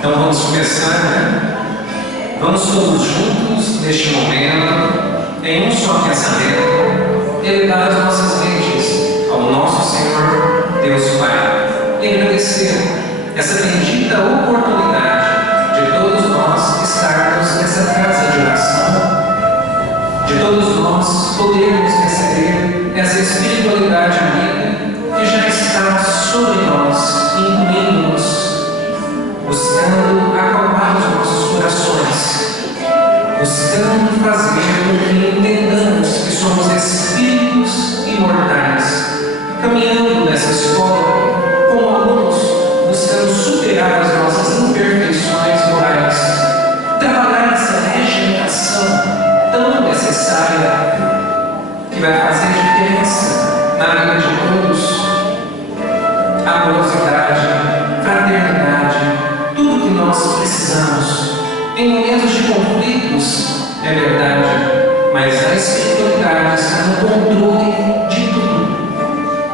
Então vamos começar, né? Vamos todos juntos, neste momento, em um só pensamento, elevar as nossas mentes ao nosso Senhor, Deus Pai, e agradecer essa bendita oportunidade de todos nós estarmos nessa casa de oração, de todos nós podermos receber essa espiritualidade amiga que já está sobre nós, incluindo-nos, buscando acalmar os nossos corações, buscando fazer com que entendamos que somos espíritos imortais, caminhando nessa escola como alunos, buscando superar as nossas imperfeições morais, trabalhar essa regeneração tão necessária que vai fazer diferença na vida de todos. Amorosidade, fraternidade, tudo que nós precisamos em momentos de conflitos, é verdade, mas a espiritualidade está no controle de tudo.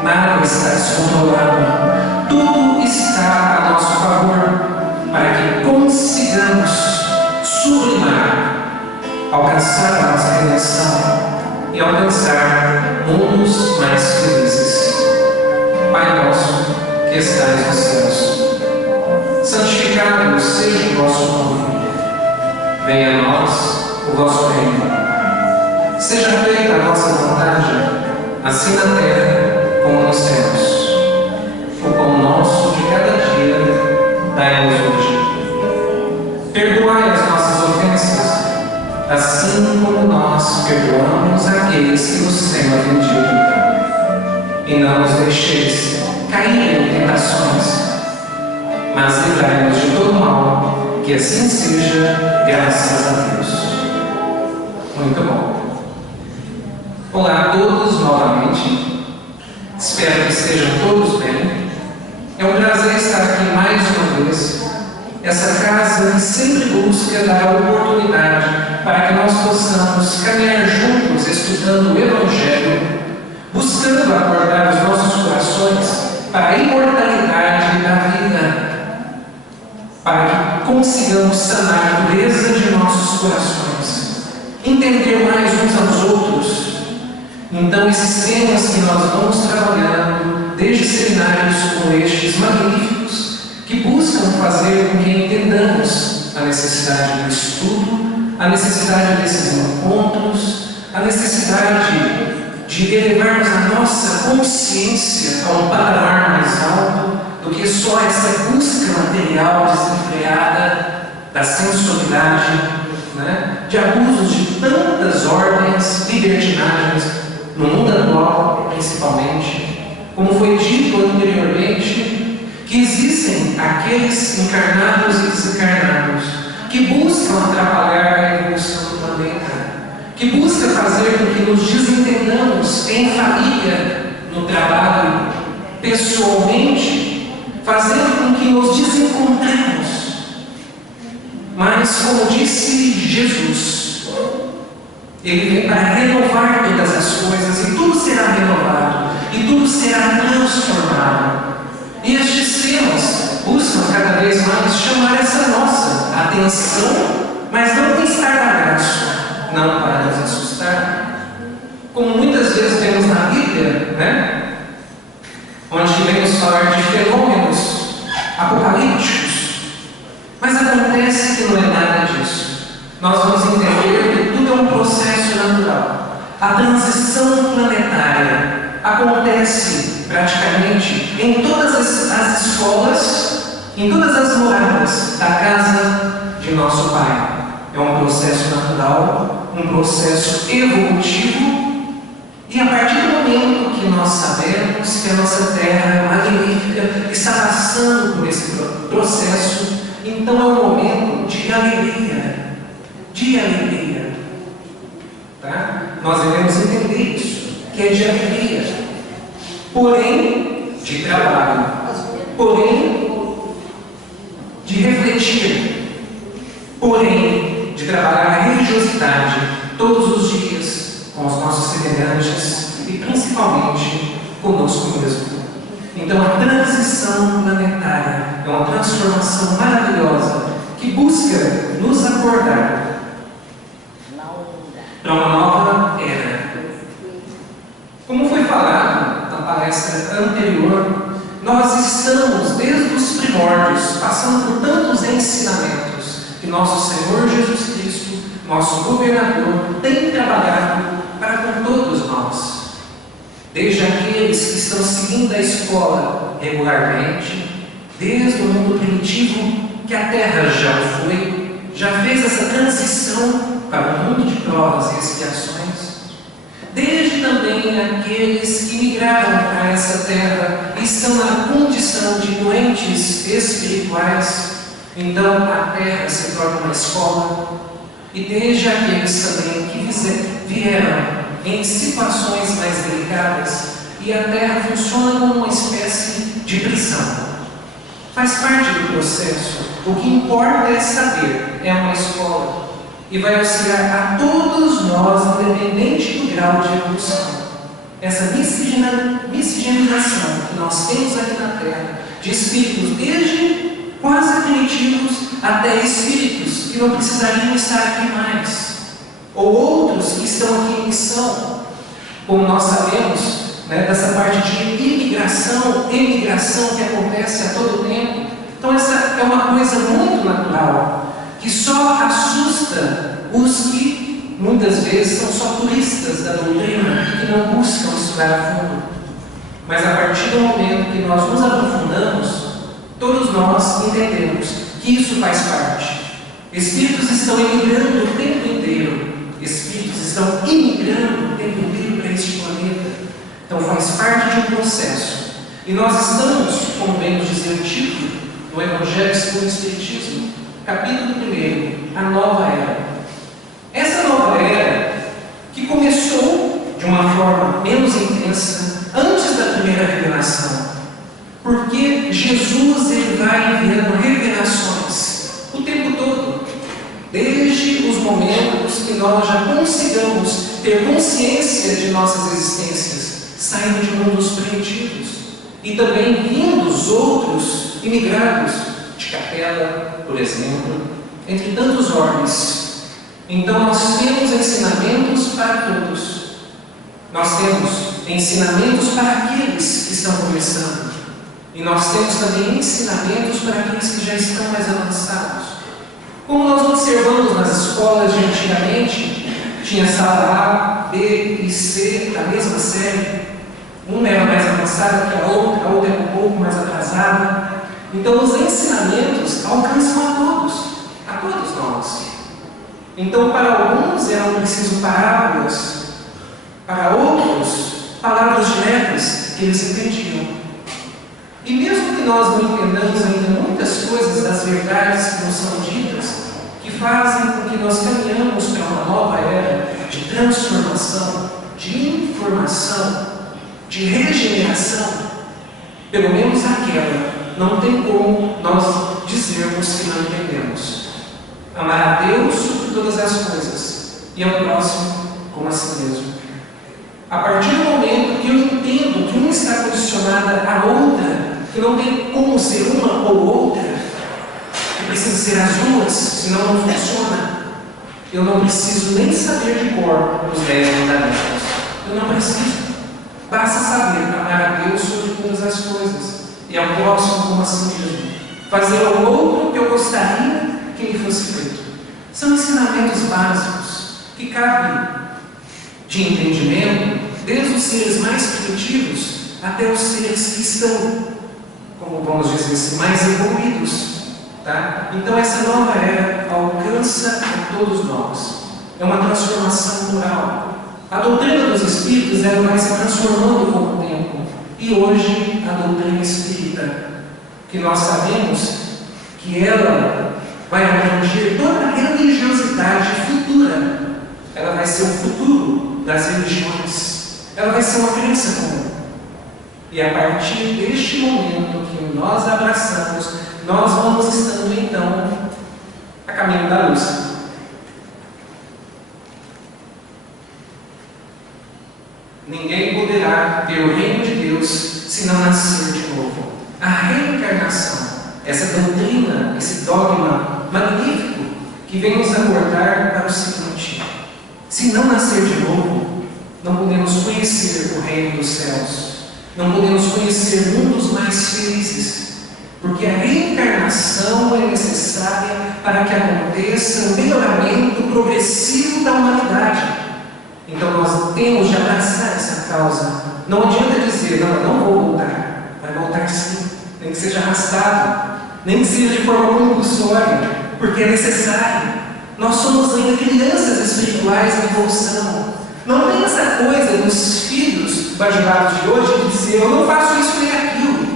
Nada está descontrolado, tudo está a nosso favor para que consigamos sublimar, alcançar a nossa redenção e alcançar mundos mais felizes. Pai nosso que estais nos céus, santificado seja o vosso nome. Venha a nós o vosso reino. Seja feita a vossa vontade, assim na terra como nos céus. O pão nosso de cada dia dai-nos hoje. Perdoai as nossas ofensas, assim como nós perdoamos aqueles que nos têm ofendido. E não nos deixeis cair em tentações, mas livrai-nos de todo mal, que assim seja, graças a Deus. Muito bom. Olá a todos novamente. Espero que estejam todos bem. É um prazer estar aqui mais uma vez. Essa casa que sempre busca dar a oportunidade para que nós possamos caminhar juntos estudando o Evangelho, buscando acordar os nossos corações para a imortalidade da vida, para que consigamos sanar a dureza de nossos corações, entender mais uns aos outros. Então, esses temas que nós vamos trabalhando, desde seminários como estes magníficos, que buscam fazer com que entendamos a necessidade do estudo, a necessidade desses encontros, a necessidade de elevarmos a nossa consciência a um patamar mais alto do que só essa busca material desenfreada da sensualidade, né? De abusos de tantas ordens, libertinagens, no mundo atual principalmente, como foi dito anteriormente, que existem aqueles encarnados e desencarnados que buscam atrapalhar a evolução do planeta, que busca fazer com que nos desentendamos em família, no trabalho, pessoalmente, fazendo com que nos desencontremos. Mas, como disse Jesus, Ele vem para renovar todas as coisas, e tudo será renovado, e tudo será transformado. E estes temas buscam cada vez mais chamar essa nossa atenção, mas não em estardalhaço, não para nos assustar, como muitas vezes vemos na Bíblia, né? Onde vemos falar de fenômenos apocalípticos, mas acontece que não é nada disso. Nós vamos entender que tudo é um processo natural. A transição planetária acontece praticamente em todas as escolas, em todas as moradas da casa de nosso Pai. É um processo natural, um processo evolutivo, e a partir do momento que nós sabemos que a nossa terra magnífica está passando por esse processo, então é um momento de alegria, tá? Nós devemos entender isso, que é de alegria, porém de trabalho, porém de refletir, porém de trabalhar a religiosidade todos os dias com os nossos semelhantes e principalmente conosco mesmo. Então a transição planetária é uma transformação maravilhosa que busca nos acordar para uma nova era. Como foi falado na palestra anterior, nós estamos desde os primórdios passando por tantos ensinamentos que nosso Senhor Jesus Cristo, nosso governador, tem trabalhado para com todos nós. Desde aqueles que estão seguindo a escola regularmente, desde o mundo primitivo, que a Terra já foi, já fez essa transição para o mundo de provas e expiações, desde também aqueles que migraram para essa Terra e estão na condição de doentes espirituais, então a Terra se torna uma escola, e desde aqueles também que vieram em situações mais delicadas e a Terra funciona como uma espécie de prisão. Faz parte do processo. O que importa é saber, é uma escola e vai auxiliar a todos nós, independente do grau de evolução. Essa miscigenação que nós temos aqui na Terra, de espíritos desde quase primitivos até espíritos que não precisariam estar aqui mais, ou outros que estão aqui em missão, como nós sabemos, dessa parte de emigração que acontece a todo tempo. Então essa é uma coisa muito natural, que só assusta os que muitas vezes são só turistas da doutrina e que não buscam estudar a fundo. Mas a partir do momento que nós nos aprofundamos, todos nós entendemos que isso faz parte. Espíritos estão emigrando o tempo inteiro. Espíritos estão imigrando o tempo inteiro para este planeta. Então faz parte de um processo. E nós estamos, como bem nos dizer o título, no Evangelho segundo o Espiritismo, capítulo 1, a nova era. Essa nova era, que começou de uma forma menos intensa, antes da primeira revelação. Porque Jesus ele vai enviando revelações o tempo todo. Desde os momentos que nós já consigamos ter consciência de nossas existências, saindo de mundos primitivos, e também vindos outros imigrados de Capela, por exemplo, entre tantos ordens. Então nós temos ensinamentos para todos. Nós temos ensinamentos para aqueles que estão começando. E nós temos também ensinamentos para aqueles que já estão mais avançados. Como nós observamos nas escolas de antigamente, tinha sala A, B e C da mesma série. Uma era mais avançada que a outra era um pouco mais atrasada. Então os ensinamentos alcançam a todos nós. Então para alguns eram preciso parábolas, para outros, palavras diretas que eles entendiam. E mesmo que nós não entendamos ainda muitas coisas das verdades que nos são ditas, que fazem com que nós caminhamos para uma nova era de transformação, de informação, de regeneração, pelo menos aquela, não tem como nós dizermos que não entendemos. Amar a Deus sobre todas as coisas e ao próximo como a si mesmo. A partir do momento que eu entendo que uma está condicionada à outra, que não tem como ser uma ou outra, que precisa ser as duas, senão não funciona, eu não preciso nem saber de cor os 10 mandamentos. Eu não preciso. Basta saber amar a Deus sobre todas as coisas e ao próximo como a si mesmo. Fazer ao outro o que eu gostaria que me fosse feito. São ensinamentos básicos que cabem de entendimento desde os seres mais primitivos até os seres que estão, como vamos dizer assim, mais evoluídos. Tá? Então essa nova era alcança a todos nós. É uma transformação moral. A doutrina dos Espíritos ela vai se transformando com o tempo. E hoje a doutrina espírita, que nós sabemos que ela vai abranger toda a religiosidade futura. Ela vai ser o futuro das religiões. Ela vai ser uma crença comum. E a partir deste momento que nós abraçamos, nós vamos estando então a caminho da luz. Ninguém poderá ter o reino de Deus se não nascer de novo. reencarnação, essa doutrina, esse dogma magnífico que vem nos acordar para o seguinte: se não nascer de novo, não podemos conhecer o reino dos céus, não podemos conhecer mundos mais felizes, porque a reencarnação é necessária para que aconteça o melhoramento progressivo da humanidade. Então nós temos de abraçar essa causa. Não adianta dizer, não, eu não vou voltar. Vai voltar sim, nem que seja arrastado, nem que seja de forma compulsória, porque é necessário. Nós somos ainda crianças espirituais em evolução. Não tem essa coisa dos filhos bajulados de hoje de dizer, eu não faço isso nem aquilo.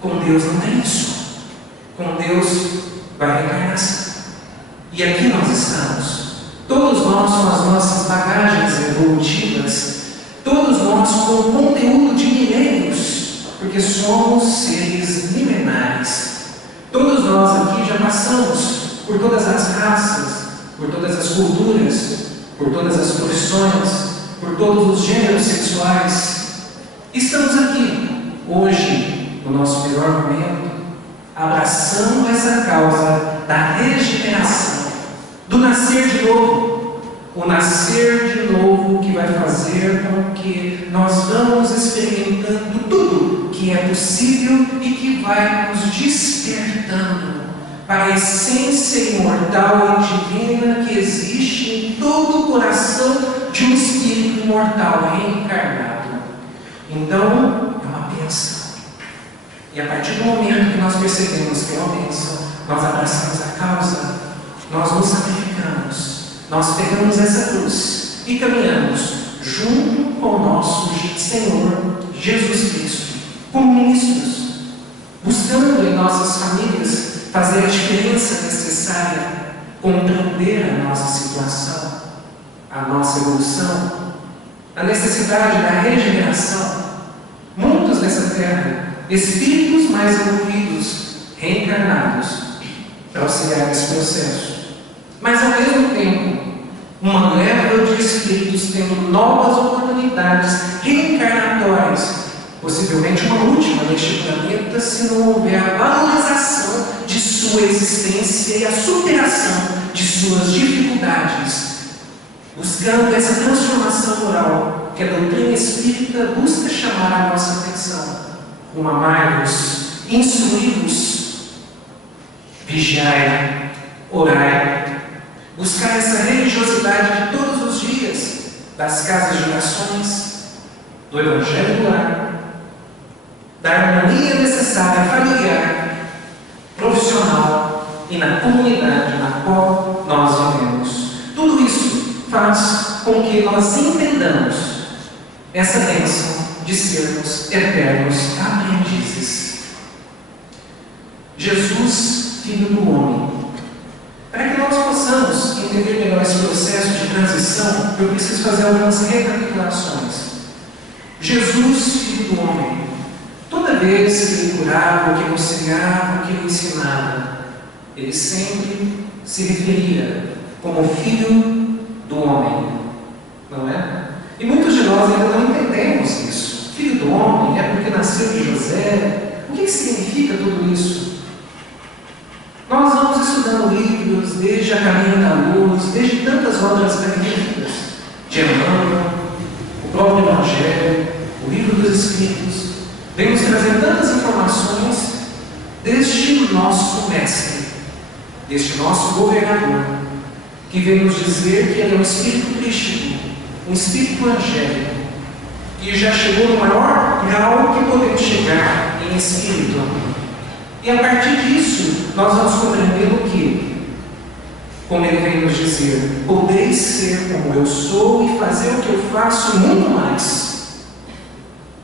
Com Deus não tem isso. Com Deus vai reencarnação. E aqui nós estamos. Todos nós com as nossas bagagens evolutivas, todos nós com conteúdo de milênios, porque somos seres milenares. Todos nós aqui já passamos por todas as raças, por todas as culturas, por todas as profissões, por todos os gêneros sexuais. Estamos aqui, hoje, no nosso melhor momento, abraçando essa causa da regeneração, do nascer de novo. O nascer de novo que vai fazer com que nós vamos experimentando tudo que é possível e que vai nos despertando para a essência imortal e divina que existe em todo o coração de um espírito imortal reencarnado. Então, é uma bênção. E a partir do momento que nós percebemos que é uma bênção, nós abraçamos a causa, nós nos sacrificamos, nós pegamos essa cruz e caminhamos junto com o nosso Senhor Jesus Cristo, como ministros, buscando em nossas famílias fazer a diferença necessária, compreender a nossa situação, a nossa evolução, a necessidade da regeneração. Muitos nessa terra, espíritos mais evoluídos, reencarnados, para auxiliar nesse processo. Mas ao mesmo tempo, uma leva de espíritos tendo novas oportunidades reencarnatórias, possivelmente uma última neste planeta, se não houver a valorização de sua existência e a superação de suas dificuldades, buscando essa transformação moral que a doutrina espírita busca chamar a nossa atenção. Amai-vos, instruí-vos, vigiai, orai, buscar essa religiosidade de todos os dias, das casas de orações, do Evangelho do lar, da harmonia necessária familiar, profissional e na comunidade na qual nós vivemos. Tudo isso faz com que nós entendamos essa bênção de sermos eternos aprendizes. Jesus, Filho do Homem. Para que nós possamos entender melhor esse processo de transição, eu preciso fazer algumas recapitulações. Jesus, Filho do Homem. Toda vez que ele curava, que ele auxiliava, que ele ensinava, ele sempre se referia como Filho do Homem. Não é? E muitos de nós ainda não entendemos isso. Filho do homem é porque nasceu de José. O que significa tudo isso? Nós vamos estudando livros, desde A Caminho da Luz, desde tantas obras magníficas, de Emmanuel, o próprio Evangelho, o Livro dos Espíritos, vem nos trazendo tantas informações deste nosso mestre, deste nosso governador, que vem nos dizer que ele é um espírito crístico, um espírito angélico, que já chegou no maior grau que podemos chegar em espírito. E a partir disso, nós vamos compreendendo que, como ele vem nos dizer, podeis ser como eu sou e fazer o que eu faço muito mais.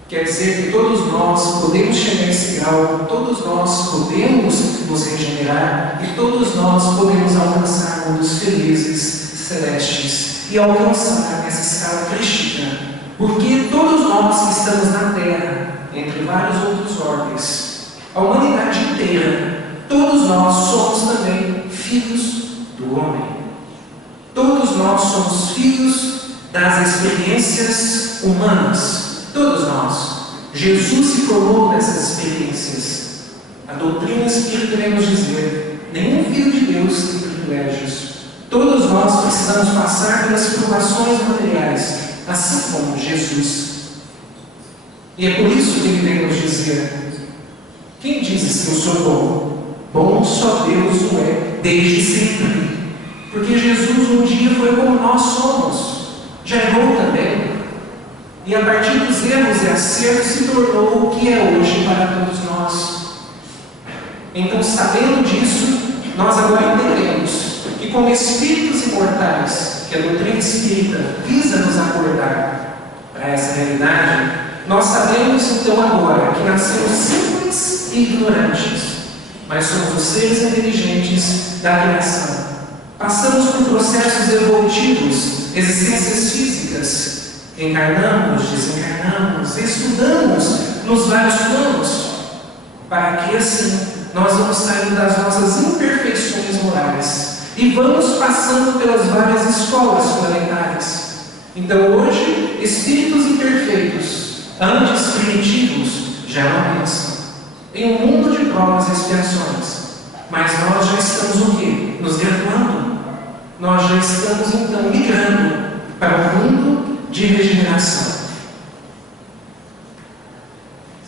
Quer dizer que todos nós podemos chegar a esse grau, todos nós podemos nos regenerar e todos nós podemos alcançar mundos felizes, celestes e alcançar essa escala crística. Porque todos nós que estamos na Terra, entre vários outros orbes, a humanidade inteira, todos nós somos também filhos do homem. Todos nós somos filhos das experiências humanas. Todos nós. Jesus se formou nessas experiências. A doutrina espírita vem nos dizer: nenhum filho de Deus tem privilégios. Todos nós precisamos passar pelas provações materiais, assim como Jesus. E é por isso que ele vem nos dizer: quem diz que eu sou bom? Bom só Deus o é, desde sempre. Porque Jesus um dia foi como nós somos, já errou também. E a partir dos erros e acertos se tornou o que é hoje para todos nós. Então, sabendo disso, nós agora entendemos que, como espíritos imortais, que a doutrina espírita visa nos acordar para essa realidade, nós sabemos então agora que nascemos simples e ignorantes, mas somos os seres inteligentes da criação. Passamos por processos evolutivos, existências físicas, encarnamos, desencarnamos, estudamos nos vários planos, para que assim nós vamos saindo das nossas imperfeições morais e vamos passando pelas várias escolas planetárias. Então hoje, espíritos imperfeitos, antes primitivos, já não pensam. Em um mundo de provas e expiações, mas nós já estamos o quê? Nos graduando. Nós já estamos então migrando para o mundo de regeneração.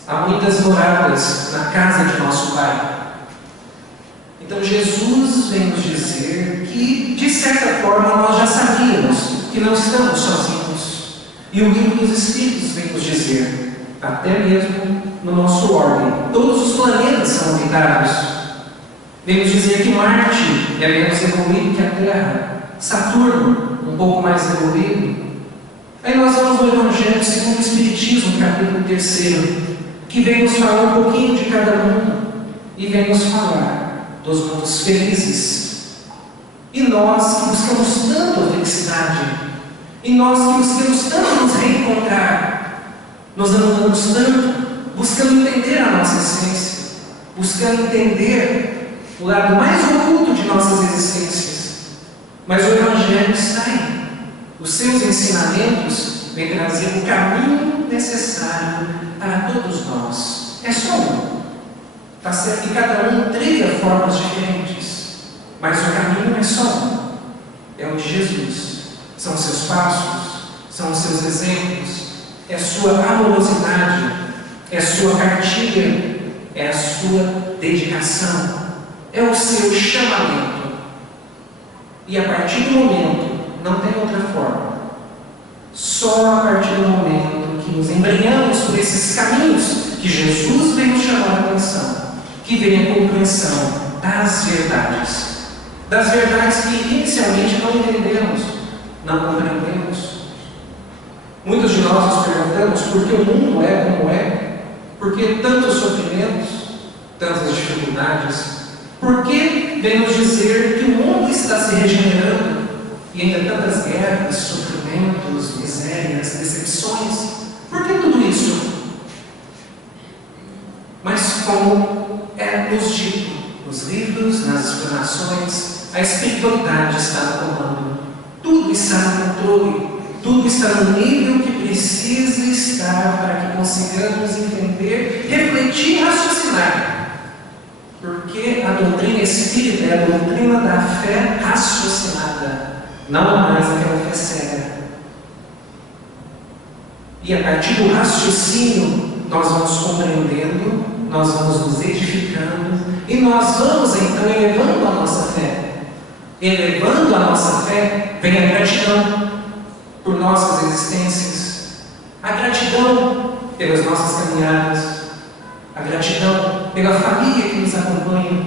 Há muitas moradas na casa de nosso Pai. Então Jesus vem nos dizer que, de certa forma, nós já sabíamos que não estamos sozinhos. E o livro dos Espíritos vem nos dizer, até mesmo no nosso orbe, todos os planetas são habitados. Vem nos dizer que Marte é menos evoluído que a Terra, Saturno um pouco mais evoluído. Aí nós vamos no Evangelho segundo o Espiritismo, capítulo 3, que vem nos falar um pouquinho de cada mundo e vem nos falar dos mundos felizes. E nós que buscamos tanto a felicidade, e nós que buscamos tanto nos reencontrar, nos amamos tanto, buscando entender a nossa essência, buscando entender o lado mais oculto de nossas existências. Mas o Evangelho está aí. Os seus ensinamentos vêm trazer o caminho necessário para todos nós. É só um. Está certo que cada um trilha formas diferentes, mas o caminho é só um. É o de Jesus. São os seus passos, são os seus exemplos, é a sua amorosidade, é a sua cartilha, é a sua dedicação, é o seu chamamento. E a partir do momento, não tem outra forma, só a partir do momento que nos embrenhamos por esses caminhos que Jesus vem nos chamar a atenção, que vem a compreensão das verdades que inicialmente não entendemos, não compreendemos. Muitos de nós nos perguntamos por que o mundo é como é, por que tantos sofrimentos, tantas dificuldades, por que vem nos dizer que o mundo está se regenerando e ainda tantas guerras, sofrimentos, misérias, decepções? Por que tudo isso? Mas como é nos dito nos livros, nas explanações, a espiritualidade está no comando. Tudo está no controle, tudo está no nível que precisa estar para que consigamos entender, refletir e raciocinar. Porque a doutrina espírita é a doutrina da fé raciocinada, não mais aquela fé cega. E a partir do raciocínio, nós vamos compreendendo, nós vamos nos edificando, e nós vamos então elevando a nossa fé. Elevando a nossa fé, vem a gratidão por nossas existências, a gratidão pelas nossas caminhadas, a gratidão pela família que nos acompanha,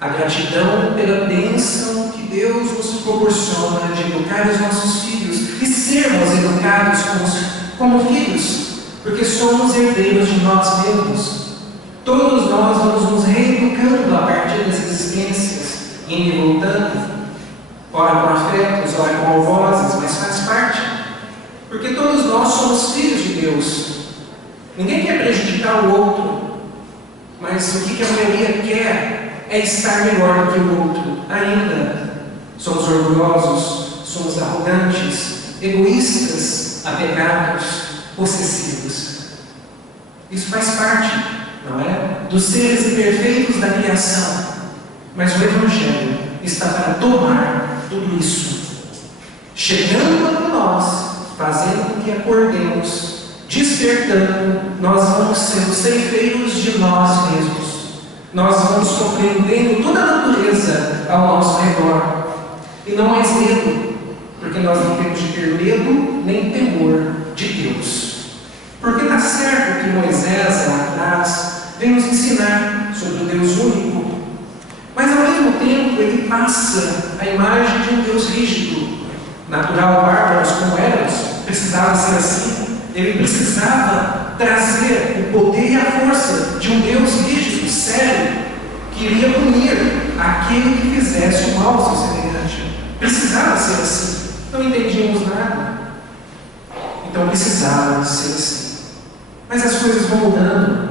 a gratidão pela bênção que Deus nos proporciona de educar os nossos filhos e sermos educados como filhos, porque somos herdeiros de nós mesmos. Todos nós vamos nos reeducando a partir das existências, indo e voltando, ora com afetos, ora com alvozes, mas faz parte, porque todos nós somos filhos de Deus. Ninguém quer prejudicar o outro, mas o que a maioria quer é estar melhor do que o outro. Ainda somos orgulhosos, somos arrogantes, egoístas, apegados, possessivos. Isso faz parte, não é? dos seres imperfeitos da criação, mas o Evangelho está para tomar tudo isso, chegando até nós, fazendo com que acordemos, despertando, nós vamos sendo ceifeiros de nós mesmos. Nós vamos compreendendo toda a natureza ao nosso redor. E não mais medo, porque nós não temos de ter medo nem temor de Deus. Porque está certo que Moisés, lá atrás, vem nos ensinar sobre o Deus único, mas ao mesmo tempo ele passa a imagem de um Deus rígido, natural, bárbaros como éramos, precisava ser assim. Ele precisava trazer o poder e a força de um Deus rígido, sério, que iria punir aquele que fizesse o mal ao seu semelhante. Precisava ser assim. Não entendíamos nada. Então precisava ser assim. Mas as coisas vão mudando.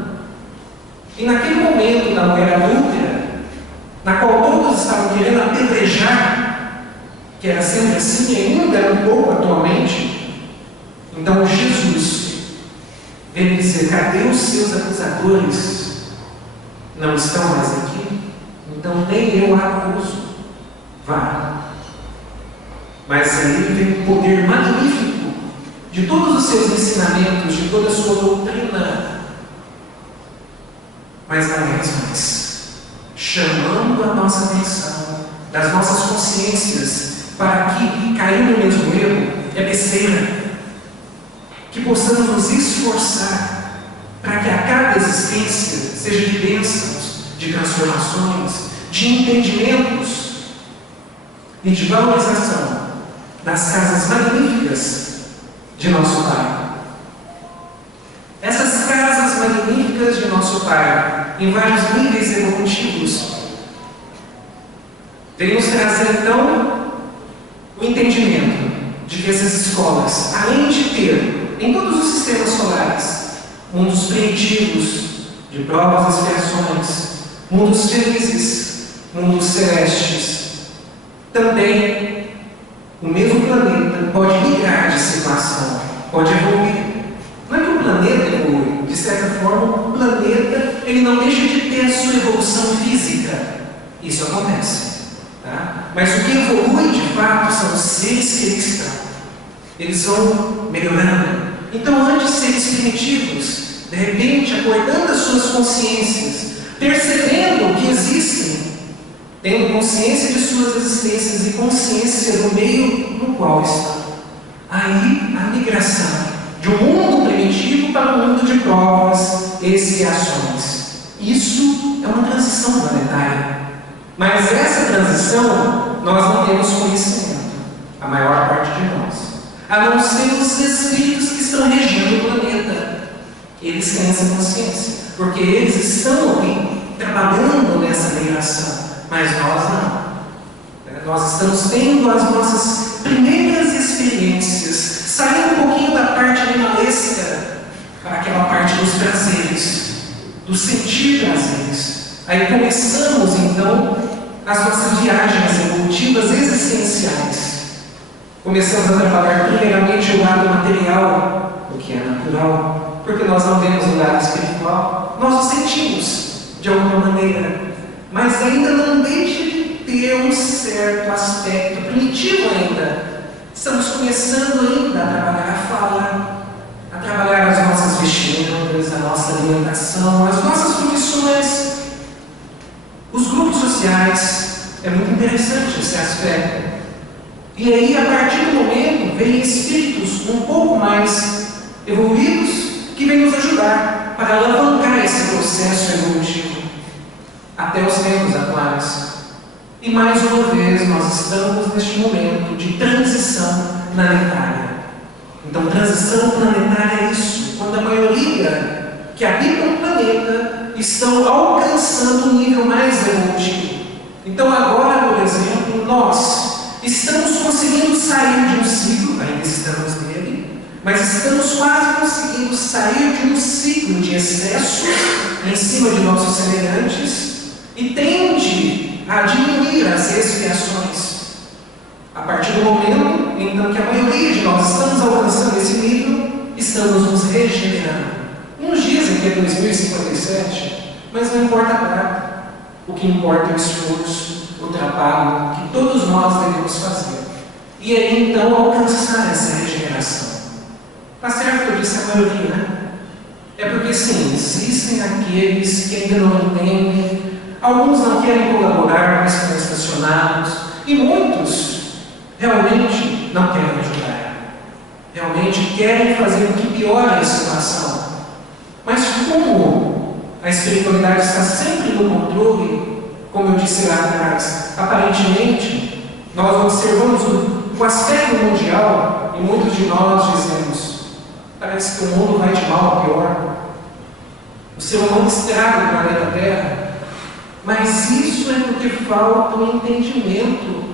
E naquele momento da mulher adúltera, na qual todos estavam querendo apedrejar, que era sempre assim, e ainda é um pouco atualmente, então Jesus veio dizer: cadê os seus acusadores? Não estão mais aqui? Então nem eu a acuso. Vá. Mas aí vem o poder magnífico de todos os seus ensinamentos, de toda a sua doutrina. Mas não é mais, chamando a nossa atenção das nossas consciências para que cair no mesmo erro é besteira. Que possamos nos esforçar para que a cada existência seja de bênçãos, de transformações, de entendimentos e de valorização das casas magníficas de nosso Pai. Essas casas magníficas de nosso Pai, em vários níveis evolutivos, vem nos trazer então o entendimento de que essas escolas, além de ter em todos os sistemas solares mundos primitivos de provas e expiações, mundos felizes, mundos celestes, também o mesmo planeta pode migrar de situação, pode evoluir. Não é que o planeta evolui, de certa forma o planeta ele não deixa de ter a sua evolução física. Isso acontece. Tá? Mas o que evolui de fato são os seres que eles estão. Eles vão melhorando. Então, antes de seres primitivos, de repente, acordando as suas consciências, percebendo que existem, tendo consciência de suas existências e consciência do meio no qual estão. Aí, a migração de um mundo primitivo para um mundo de provas e expiações. Isso é uma transição planetária. Mas essa transição, nós não temos conhecimento, a maior parte de nós. A não ser os espíritos que estão regendo o planeta. Eles têm essa consciência, porque eles estão ali, trabalhando nessa migração, mas nós não. Nós estamos tendo as nossas primeiras experiências, saindo um pouquinho da parte animalesca para aquela parte dos prazeres, do sentir prazeres. Aí começamos então as nossas viagens evolutivas existenciais. Começamos a trabalhar primeiramente o lado material, o que é natural, porque nós não vemos o lado espiritual, nós o sentimos de alguma maneira, mas ainda não deixa de ter um certo aspecto primitivo ainda. Estamos começando ainda a trabalhar a fala, a trabalhar as nossas vestimentas, a nossa alimentação, as nossas profissões, os grupos sociais. É muito interessante esse aspecto. E aí, a partir do momento, vem espíritos um pouco mais evoluídos que vêm nos ajudar para alavancar esse processo evolutivo até os tempos atuais. E mais uma vez, nós estamos neste momento de transição planetária. Então, transição planetária é isso, quando a maioria que habita o planeta estão alcançando um nível mais evolutivo. Então, agora, por exemplo, nós estamos conseguindo sair de um ciclo, ainda estamos nele, mas estamos quase conseguindo sair de um ciclo de excesso em cima de nossos semelhantes e tende a diminuir as expiações. A partir do momento, então, que a maioria de nós estamos alcançando esse nível, estamos nos regenerando. Uns dizem que é 2057, Mas não importa a prata. O que importa é o esforço, o trabalho que todos nós devemos fazer. E aí então alcançar essa regeneração. Está certo que eu disse a maioria, né? É porque sim, existem aqueles que ainda não entendem, alguns não querem colaborar, mas estão estacionados, e muitos realmente não querem ajudar. Realmente querem fazer o que piora a situação. Mas como a espiritualidade está sempre no controle, como eu disse lá atrás, aparentemente, nós observamos o aspecto mundial e muitos de nós dizemos: parece que o mundo vai de mal a pior. O ser humano estraga o planeta Terra. Mas isso é porque falta o entendimento,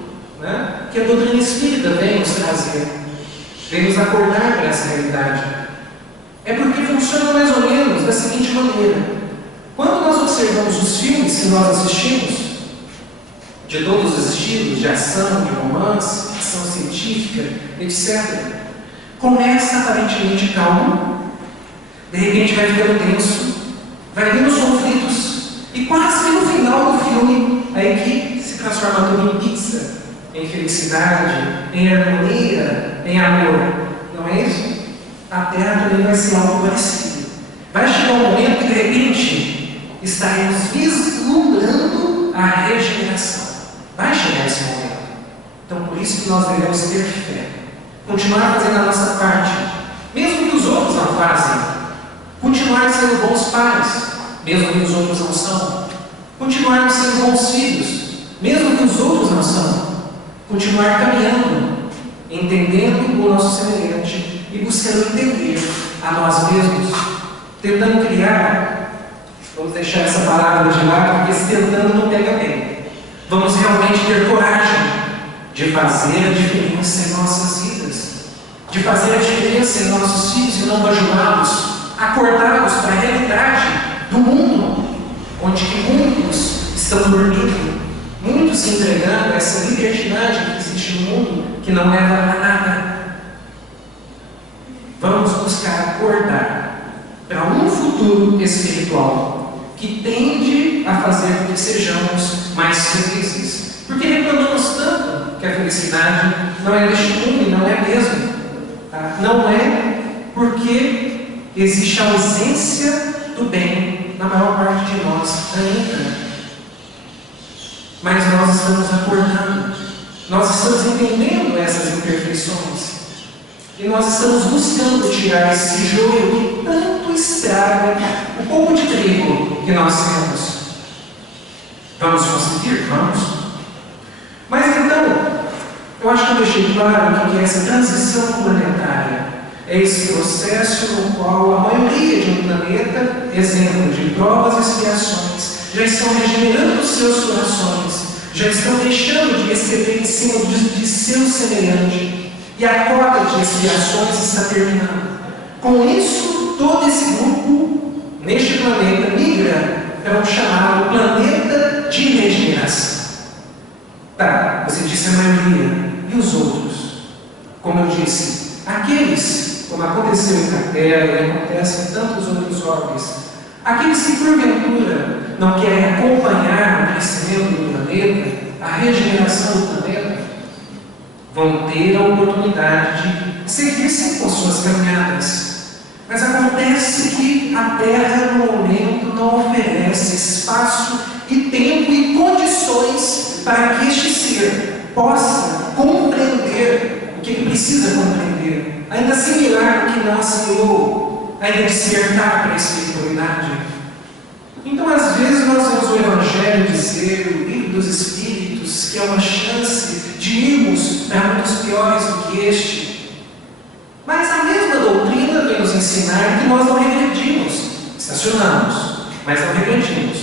né, que a doutrina espírita vem nos trazer, vem nos acordar para essa realidade. É porque funciona mais ou menos da seguinte maneira: quando nós observamos os filmes que nós assistimos, de todos os estilos, de ação, de romance, ficção científica, etc., começa aparentemente calmo, de repente vai ficando tenso, vai vindo os conflitos, e quase no final do filme, a equipe se transforma tudo em pizza, em felicidade, em harmonia, em amor. Não é isso? A Terra também vai ser algo parecido. Vai chegar um momento que de repente estaremos vislumbrando a regeneração. Vai chegar esse momento. Então por isso que nós devemos ter fé. Continuar fazendo a nossa parte, mesmo que os outros não fazem. Continuar sendo bons pais, mesmo que os outros não são. Continuar sendo bons filhos, mesmo que os outros não são. Continuar caminhando, entendendo o nosso semelhante e buscando entender a nós mesmos, tentando criar. Vamos deixar essa palavra de lado, porque esse tentando não pega bem. Vamos realmente ter coragem de fazer a diferença em nossas vidas, de fazer a diferença em nossos filhos e não bajulá-los, acordá-los para a realidade do mundo, onde que muitos estão dormindo, muitos se entregando a essa libertinagem que existe no mundo, que não leva a nada. Vamos buscar acordar para um futuro espiritual que tende a fazer com que sejamos mais felizes. Porque reclamamos tanto que a felicidade não é deste mundo e não é mesmo. Tá? Não é porque existe a ausência do bem na maior parte de nós ainda. Mas nós estamos acordando, nós estamos entendendo essas imperfeições. E nós estamos buscando tirar esse joio que tanto estraga o pouco de trigo que nós temos. Vamos conseguir? Vamos. Mas então, eu acho que eu deixei claro que essa transição planetária é esse processo no qual a maioria de um planeta, exemplo de provas e expiações, já estão regenerando os seus corações, já estão deixando de receber em cima de seu semelhante. E a cota de expiações está terminando. Com isso, todo esse grupo, neste planeta, migra para um chamado planeta de regeneração. Tá, você disse a maioria. E os outros? Como eu disse, aqueles, como aconteceu em Capela e acontece em tantos outros órgãos, aqueles que porventura não querem acompanhar o crescimento do planeta, a regeneração do planeta, vão ter a oportunidade de seguir sim com suas caminhadas. Mas acontece que a Terra, no momento, não oferece espaço e tempo e condições para que este ser possa compreender o que ele precisa compreender, ainda assimilar o que não assimilou, ainda despertar para a espiritualidade. Então, às vezes, nós vemos o Evangelho dizer, o Livro dos Espíritos, que é uma chance de irmos para mundos piores do que este. Mas a mesma doutrina vem nos ensinar que nós não regredimos. Estacionamos, mas não regredimos.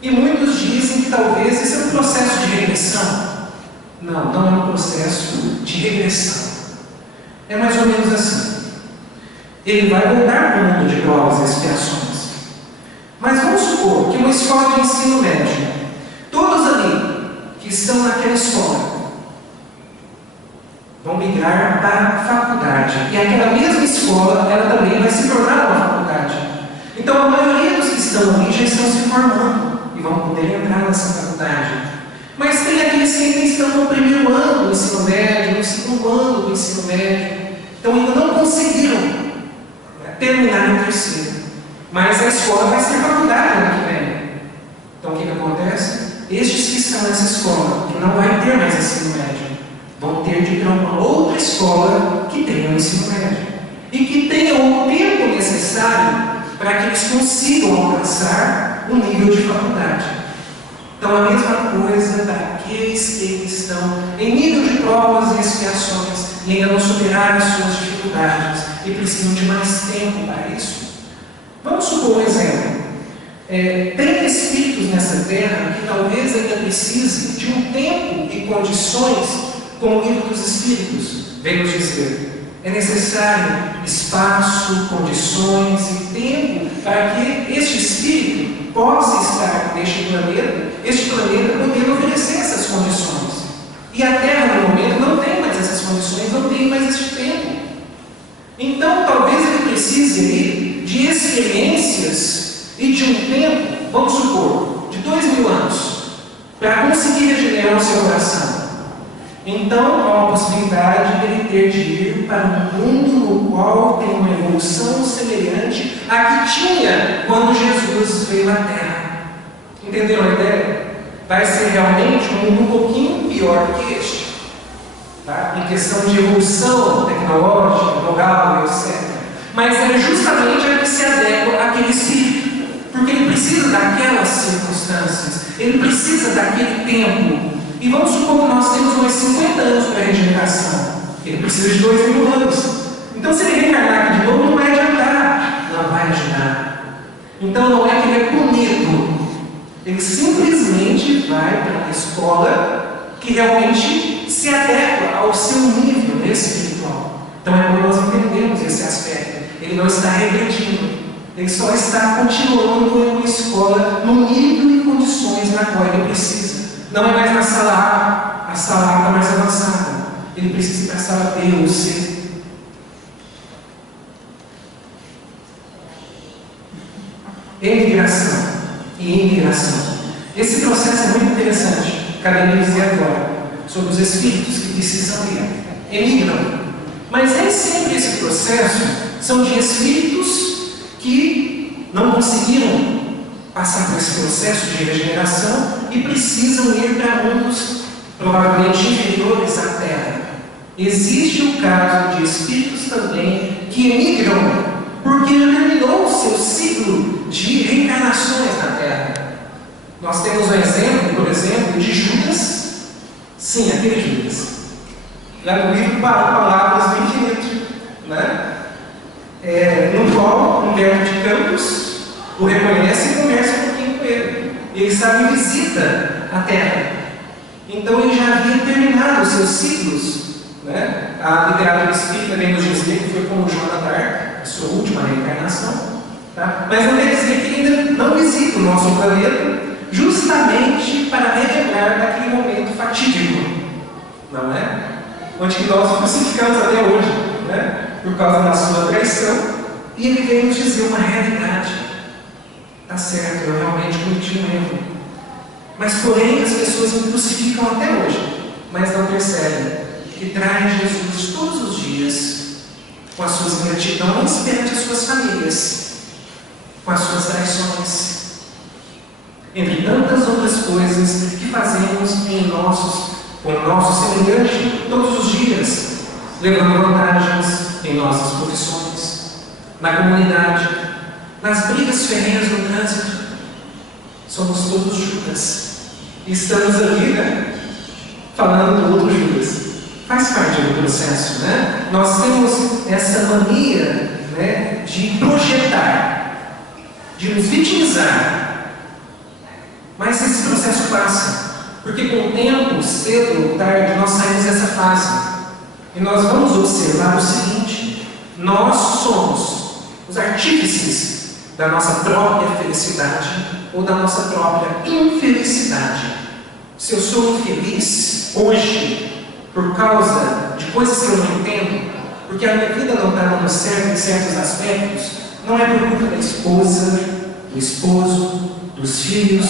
E muitos dizem que talvez esse é um processo de regressão. Não, não é um processo de regressão. É mais ou menos assim. Ele vai voltar para o mundo de provas e expiações. Mas vamos supor que uma escola de ensino médio, todos ali que estão naquela escola, vão migrar para a faculdade. E aquela mesma escola, ela também vai se tornar uma faculdade. Então a maioria dos que estão ali já estão se formando e vão poder entrar nessa faculdade. Mas tem aqueles que ainda estão no primeiro ano do ensino médio, no segundo ano do ensino médio, então ainda não conseguiram terminar no terceiro. Mas a escola vai ser faculdade ano que vem. Então o que acontece? Estes que estão nessa escola, que não vai ter mais ensino médio, vão ter de ir para uma outra escola que tenha o ensino médio e que tenha o tempo necessário para que eles consigam alcançar o nível de faculdade. Então a mesma coisa para aqueles que estão em nível de provas e expiações e ainda não superaram as suas dificuldades e precisam de mais tempo para isso. Vamos supor um exemplo. Tem espíritos nessa terra que talvez ainda precisem de um tempo e condições, como o livro dos Espíritos vem nos dizer. É necessário espaço, condições e tempo para que este espírito possa estar neste planeta, podendo oferecer essas condições. E a Terra, no momento, não tem mais essas condições, não tem mais este tempo. Então, talvez ele precise aí de experiências e de um tempo, vamos supor, de 2000 anos, para conseguir regenerar o seu coração. Então, há uma possibilidade de ele ter de ir para um mundo no qual tem uma evolução semelhante à que tinha quando Jesus veio à Terra. Entenderam a ideia? Vai ser realmente um mundo um pouquinho pior que este. Tá? Em questão de evolução tecnológica, moral, etc. Mas é justamente a que se adequa àquele espírito. Porque ele precisa daquelas circunstâncias, ele precisa daquele tempo. E vamos supor que nós temos mais 50 anos para a regeneração. Ele precisa de 2000 anos. Então, se ele reencarnar aqui de novo, não vai adiantar. Não vai ajudar. Então, não é que ele é punido. Ele simplesmente vai para uma escola que realmente se adequa ao seu nível espiritual. Então, é quando nós entendemos esse aspecto. Ele não está regredindo. Ele só está continuando em uma escola no nível e condições na qual ele precisa. Não é mais na sala A sala A está mais avançada. Ele precisa ir para a sala B ou C. Emigração e imigração. Esse processo é muito interessante. Cabe dizer agora sobre os espíritos que precisam ir. Emigram. Mas nem sempre esse processo são de espíritos que não conseguiram passar por esse processo de regeneração e precisam ir para mundos provavelmente inferiores à Terra. Existe o caso de espíritos também que emigram porque já terminou o seu ciclo de reencarnações na Terra. Nós temos um exemplo, por exemplo, de Judas. Sim, aquele Judas. Lá no livro Palavras do Infinito, né? No qual Humberto de Campos o reconhece e conversa um pouquinho com ele. Ele estava em visita à Terra. Então ele já havia terminado os seus ciclos. Né? A literatura espírita vem nos dizer que foi como Joana d'Arc, a sua última reencarnação. Tá? Mas não quer dizer que ele ainda não visita o nosso planeta, justamente para relembrar daquele momento fatídico. Não é? Onde nós crucificamos até hoje, né? Por causa da sua traição. E ele veio nos dizer uma realidade. Está certo, eu realmente cometi um erro. Mas, porém, as pessoas me crucificam até hoje, mas não percebem que traem Jesus todos os dias com as suas ingratidões perante as suas famílias, com as suas traições, entre tantas outras coisas que fazemos com o nosso semelhante todos os dias, levando vantagens em nossas profissões, na comunidade, nas brigas ferrenhas no trânsito. Somos todos Judas. E estamos aqui, né, falando do outro Judas. Faz parte do processo, né? Nós temos essa mania, né, de projetar, de nos vitimizar. Mas esse processo passa. Porque com o tempo, cedo ou tarde, nós saímos dessa fase. E nós vamos observar o seguinte: nós somos os artífices da nossa própria felicidade ou da nossa própria infelicidade. Se eu sou infeliz hoje por causa de coisas que eu não entendo, porque a minha vida não está dando certo em certos aspectos, Não é por culpa da esposa, do esposo, dos filhos,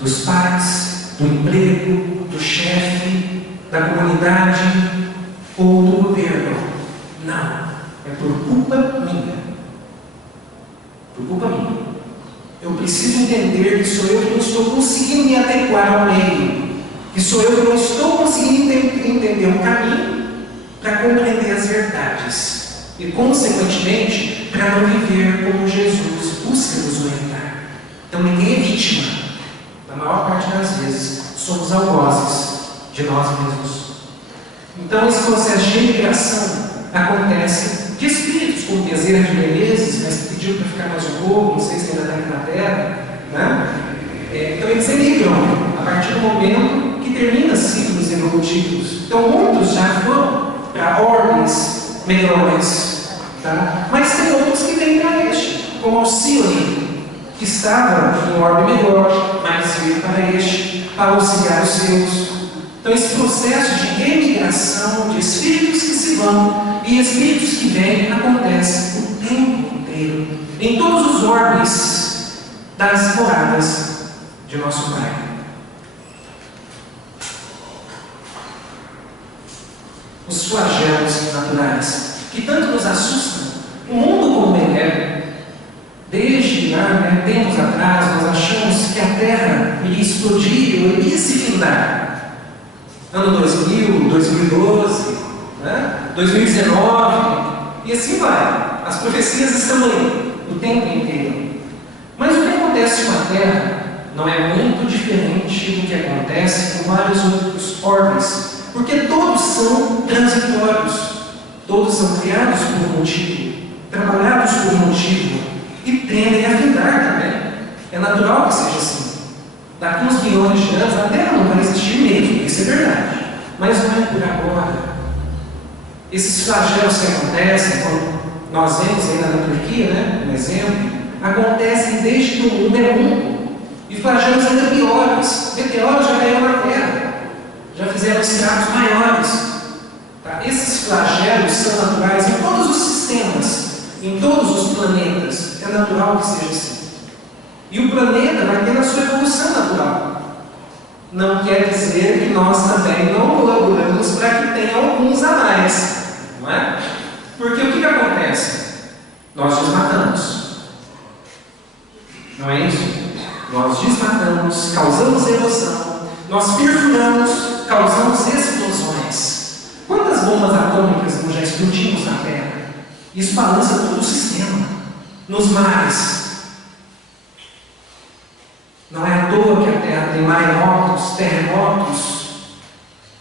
dos pais, do emprego, do chefe, da comunidade ou do governo. Não. É por culpa minha. Por culpa minha. Eu preciso entender que sou eu que não estou conseguindo me adequar ao meio. Que sou eu que não estou conseguindo entender o caminho para compreender as verdades. E, consequentemente, para não viver como Jesus busca nos orientar. Então, ninguém é vítima. Na maior parte das vezes, somos algozes de nós mesmos. Então, esse processo de imigração acontece de espíritos com Bezerra de Menezes, mas pediu para ficar mais um pouco, não sei se ainda está aqui na Terra, né? Então, eles emigram a partir do momento que termina ciclos evolutivos. Então, muitos já foram para orbes melhores, tá? Mas tem outros que vêm para este, como Alcione, que estava em orbe melhor, mas veio para este, para auxiliar os seus. Então, esse processo de emigração de espíritos que se vão e espíritos que vêm acontece o tempo inteiro, em todos os orbes das moradas de nosso Pai. Os flagelos naturais, que tanto nos assustam, o mundo como ele é, desde lá, tempos atrás, nós achamos que a Terra iria explodir ou iria se findar. Ano 2000, 2012, 2019, e assim vai. As profecias estão aí, o tempo inteiro. Mas o que acontece com a Terra não é muito diferente do que acontece com vários outros orbes, porque todos são transitórios, todos são criados por um motivo, trabalhados por um motivo, e tendem a findar também. É natural que seja assim. Daqui uns milhões de anos, a Terra não vai existir mesmo, isso é verdade. Mas não é por agora. Esses flagelos que acontecem, como nós vemos ainda na Turquia, um exemplo, acontecem desde que o mundo é mundo. E flagelos ainda piores. Meteoros já caíram na Terra. Já fizeram estragos maiores. Tá? Esses flagelos são naturais em todos os sistemas, em todos os planetas. É natural que seja assim. E o planeta vai ter a sua evolução natural. Não quer dizer que nós também não colaboramos para que tenha alguns a mais. Não é? Porque o que acontece? Nós desmatamos. Não é isso? Nós desmatamos, causamos erosão, nós perfuramos, causamos explosões. Quantas bombas atômicas nós já explodimos na Terra? Isso balança todo o sistema. Nos mares. Não é à toa que a Terra tem maremotos, terremotos,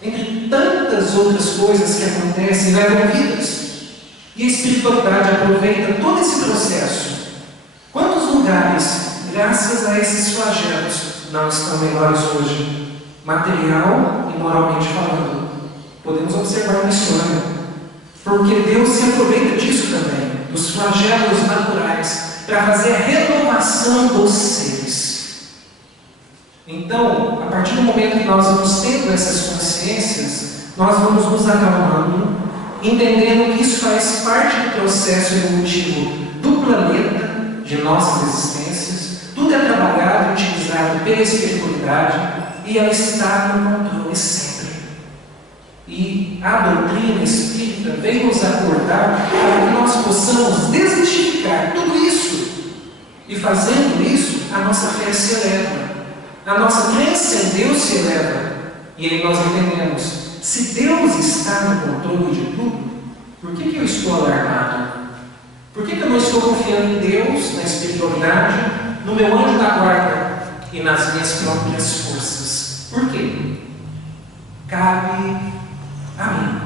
entre tantas outras coisas que acontecem e levam vidas. E a espiritualidade aproveita todo esse processo. Quantos lugares, graças a esses flagelos, não estão melhores hoje? Material e moralmente falando. Podemos observar na história. Porque Deus se aproveita disso também, dos flagelos naturais, para fazer a renovação dos seres. Então, a partir do momento que nós vamos tendo essas consciências, nós vamos nos acalmando, entendendo que isso faz parte do processo evolutivo do planeta, de nossas existências. Tudo é trabalhado e utilizado pela espiritualidade e ela está no controle sempre. E a doutrina espírita vem nos acordar para que nós possamos desmistificar tudo isso. E fazendo isso, a nossa fé se eleva. A nossa crença em Deus se eleva. E aí nós entendemos, se Deus está no controle de tudo, por que eu estou alarmado? Por que eu não estou confiando em Deus, na espiritualidade, no meu anjo da guarda e nas minhas próprias forças? Por quê? Cabe a mim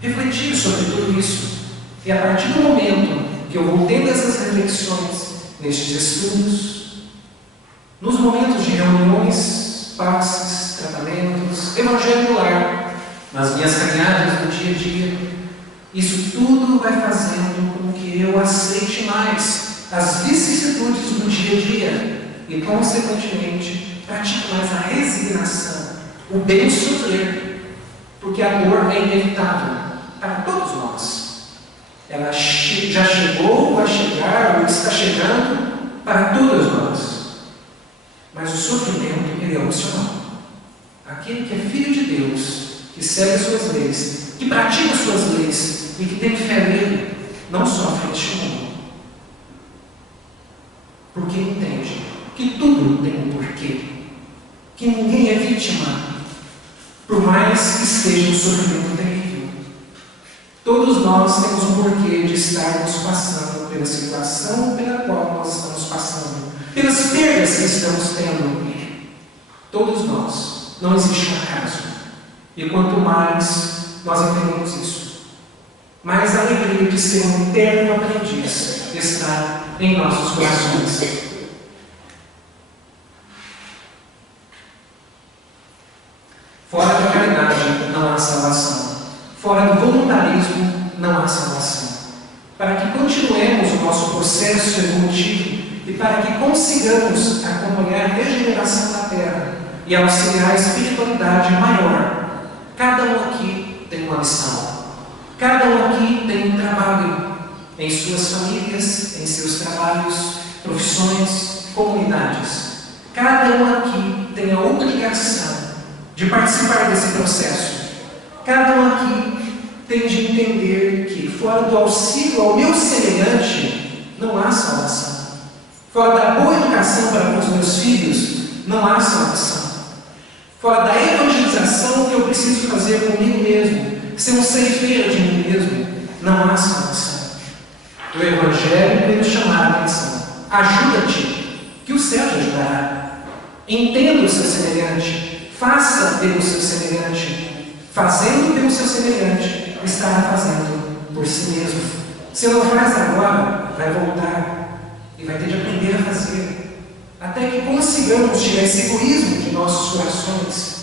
refletir sobre tudo isso. E a partir do momento que eu vou tendo essas reflexões nestes estudos, nos momentos de reuniões, passes, tratamentos, evangelho no lar, nas minhas caminhadas no dia a dia, isso tudo vai fazendo com que eu aceite mais as vicissitudes do dia a dia e, consequentemente, pratique mais a resignação, o bem sofrer, porque a dor é inevitável para todos nós. ela já chegou, vai chegar, ou está chegando para todas nós. Mas o sofrimento, ele é opcional. Aquele que é filho de Deus, que segue as suas leis, que pratica as suas leis e que tem fé nele, não sofre neste mundo. Porque entende que tudo tem um porquê. Que ninguém é vítima, por mais que esteja um sofrimento terrível. Todos nós temos um porquê de estarmos passando pela situação pela qual nós estamos passando, pelas perdas que estamos tendo. Todos nós. Não existe um acaso. E quanto mais nós entendemos isso, mais a alegria de ser um eterno aprendiz está em nossos corações. Fora da caridade não há salvação. Fora do voluntarismo não há salvação. Para que continuemos o nosso processo evolutivo e para que consigamos acompanhar a regeneração da Terra e auxiliar a espiritualidade maior, cada um aqui tem uma missão. Cada um aqui tem um trabalho em suas famílias, em seus trabalhos, profissões, comunidades. Cada um aqui tem a obrigação de participar desse processo. Cada um aqui tem de entender que fora do auxílio ao meu semelhante não há salvação. Fora da boa educação para os meus filhos não há salvação. Fora da evangelização que eu preciso fazer comigo mesmo, ser um ceifeiro de mim mesmo, não há salvação. O Evangelho veio nos chamar a atenção. Ajuda-te, que o céu te ajudará. Entenda o seu semelhante, faça pelo seu semelhante. Fazendo pelo seu semelhante, estará fazendo por si mesmo. Se não faz agora, vai voltar e vai ter de aprender a fazer. Até que consigamos tirar esse egoísmo de nossos corações,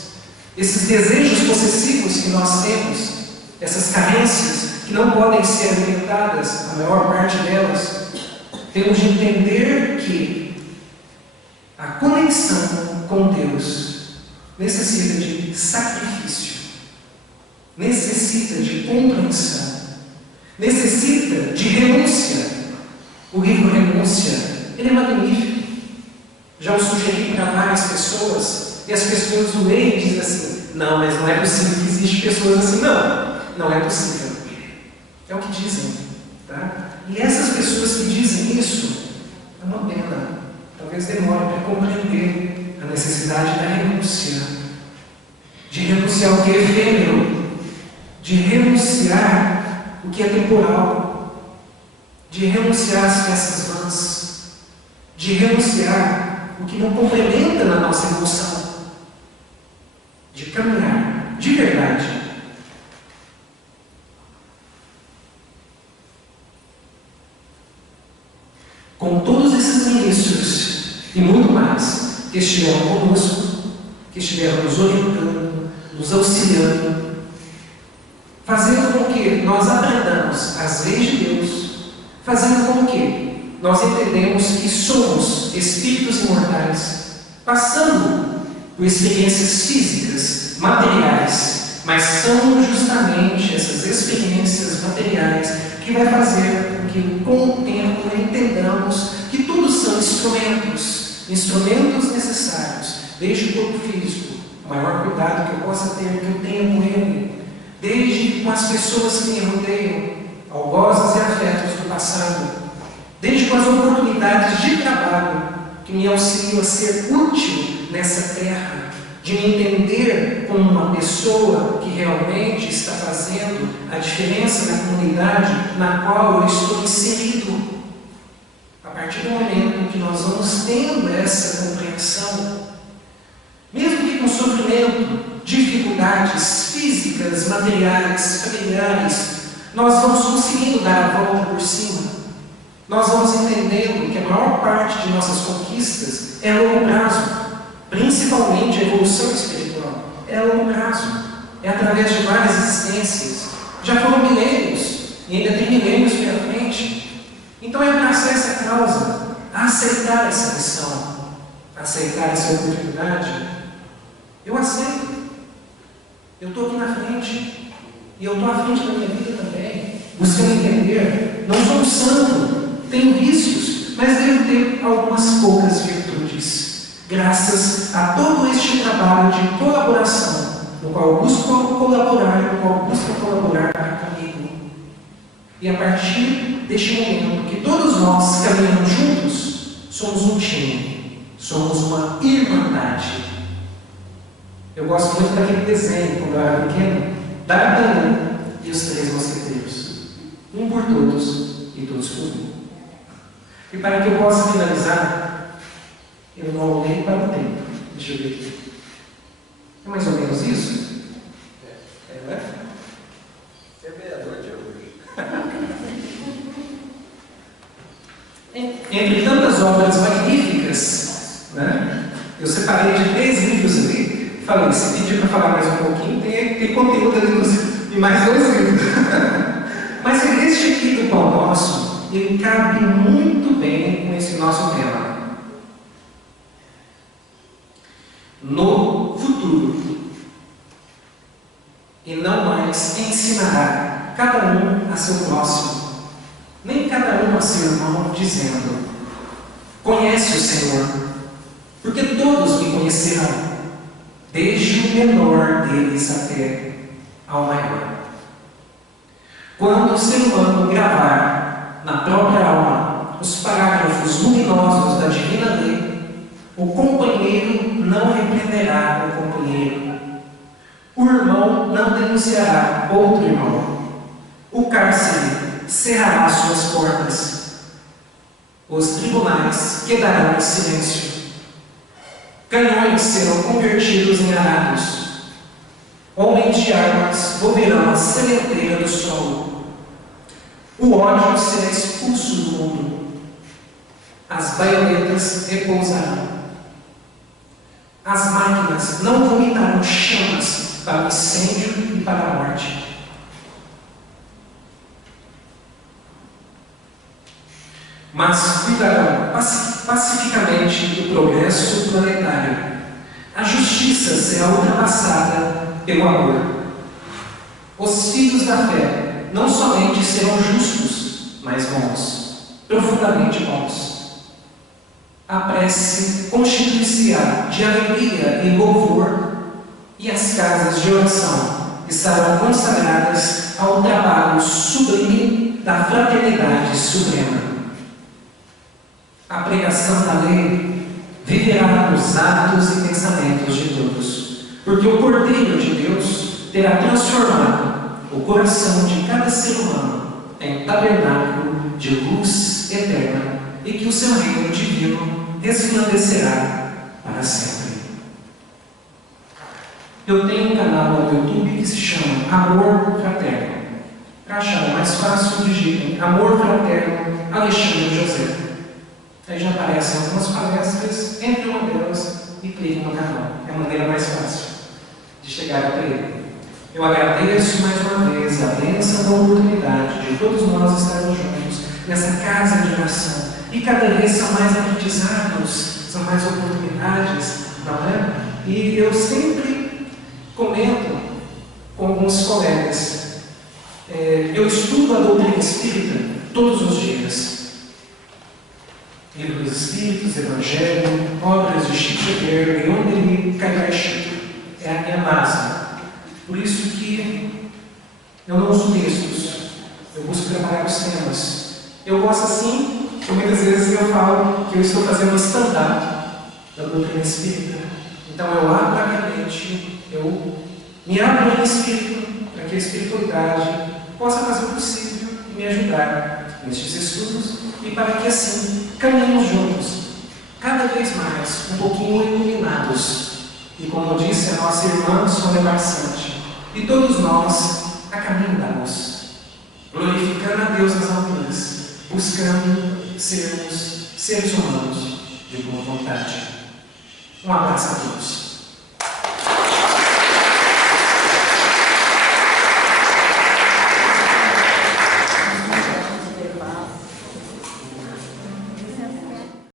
esses desejos possessivos que nós temos, essas carências que não podem ser alimentadas, a maior parte delas. Temos de entender que a conexão com Deus necessita de sacrifício, necessita de compreensão, necessita de renúncia. O livro Renúncia, ele é magnífico. Já o sugeri para várias pessoas, e as pessoas o leem e dizem assim: não, mas não é possível que existem pessoas assim. Não é possível. É o que dizem. Tá? E essas pessoas que dizem isso, é uma pena. Talvez demore para compreender a necessidade da renúncia. De renunciar o que é efêmero. De renunciar o que é temporal. De renunciar às festas vãs. De renunciar o que não complementa na nossa evolução, de caminhar de verdade. Com todos esses ministros e muito mais que estiveram conosco, que estiveram nos orientando, nos auxiliando, fazendo com que nós aprendamos as leis de Deus, fazendo com que nós entendemos que somos espíritos imortais, passando por experiências físicas, materiais, mas são justamente essas experiências materiais que vai fazer com que, com o tempo, entendamos que tudo são instrumentos necessários, desde o corpo físico, o maior cuidado que eu possa ter, que eu tenha com ele, desde com as pessoas que me rodeiam, algozes e afetos do passado, desde com as oportunidades de trabalho que me auxiliam a ser útil nessa terra, de me entender como uma pessoa que realmente está fazendo a diferença na comunidade na qual eu estou inserido. A partir do momento que nós vamos tendo essa compreensão, mesmo que com sofrimento, dificuldades físicas, materiais, familiares, nós vamos conseguindo dar a volta por cima. Nós vamos entendendo que a maior parte de nossas conquistas é a longo prazo, principalmente a evolução espiritual. É a longo prazo, é através de várias existências. Já foram milênios, e ainda tem milênios pela frente. Então é abraçar essa causa, aceitar essa missão, aceitar essa oportunidade. Eu aceito. Eu estou aqui na frente, e eu estou à frente da minha vida também. buscando entender, não sou um santo, tenho vícios, mas devo ter algumas poucas virtudes, graças a todo este trabalho de colaboração, no qual eu busco colaborar, no qual busca colaborar comigo. E a partir deste momento que todos nós caminhamos juntos, somos um time, somos uma irmandade. Eu gosto muito daquele desenho, quando eu era pequeno, D'Artagnan e os Três Mosqueteiros. Um por todos e todos por um. E para que eu possa finalizar, eu não olhei para o tempo. Deixa eu ver aqui. É mais ou menos isso? É, né? É meia-noite hoje. Entre tantas obras magníficas, né? Eu separei de 3 livros ali. Falei, esse vídeo é para falar mais um pouquinho, tem conteúdo ali e mais 2 livros. Mas este aqui do Pão Nosso, ele cabe muito bem com esse nosso tema. No futuro, e não mais ensinará cada um a seu próximo, nem cada um a seu irmão, dizendo: conhece o Senhor, porque todos me conhecerão, desde o menor deles até ao maior. Quando o ser humano gravar na própria alma os parágrafos luminosos da divina lei, o companheiro não repreenderá o companheiro, o irmão não denunciará outro irmão, o cárcere cerrará suas portas, os tribunais quedarão em silêncio, canhões serão convertidos em arados, homens de armas moverão a sementeira do solo, o ódio será expulso do mundo, as baionetas repousarão, as máquinas não vomitarão chamas para o incêndio e para a morte. Mas cuidarão pacificamente do progresso planetário. A justiça será ultrapassada pelo amor. Os filhos da fé não somente serão justos, mas bons, profundamente bons. A prece constituir-se-á de alegria e louvor, e as casas de oração estarão consagradas ao trabalho sublime da fraternidade suprema. A pregação da lei viverá nos atos e pensamentos de todos, porque o Cordeiro de Deus terá transformado o coração de cada ser humano em tabernáculo de luz eterna, e que o seu reino divino resplandecerá para sempre. Eu tenho um canal no YouTube que se chama Amor Fraterno. Para achar mais fácil, digitem Amor Fraterno Alexandre José. Aí já aparecem algumas palestras, entre uma delas, e cliquem no canal. É a maneira mais fácil de chegar até ele. Eu agradeço mais uma vez a bênção da oportunidade de todos nós estarmos juntos nessa casa de oração. E cada vez são mais aprendizados, são mais oportunidades, não é? E eu sempre comento com alguns colegas. Eu estudo a doutrina espírita todos os dias. Livro dos Espíritos, Evangelho, obras de Chico Xavier, Leon Denis, Caibar Chico. É a minha base. Por isso que eu não uso textos, eu busco trabalhar os temas. Eu gosto assim, que muitas vezes eu falo que eu estou fazendo um stand-up da doutrina espírita. Então eu abro a minha mente, eu me abro em espírito, para que a espiritualidade possa fazer o possível e me ajudar nestes estudos, e para que assim caminhemos juntos, cada vez mais, um pouquinho iluminados. E como disse a nossa irmã Sônia Barçante, e todos nós a caminho da luz, glorificando a Deus nas alturas, buscando sermos seres humanos de boa vontade. Um abraço a todos.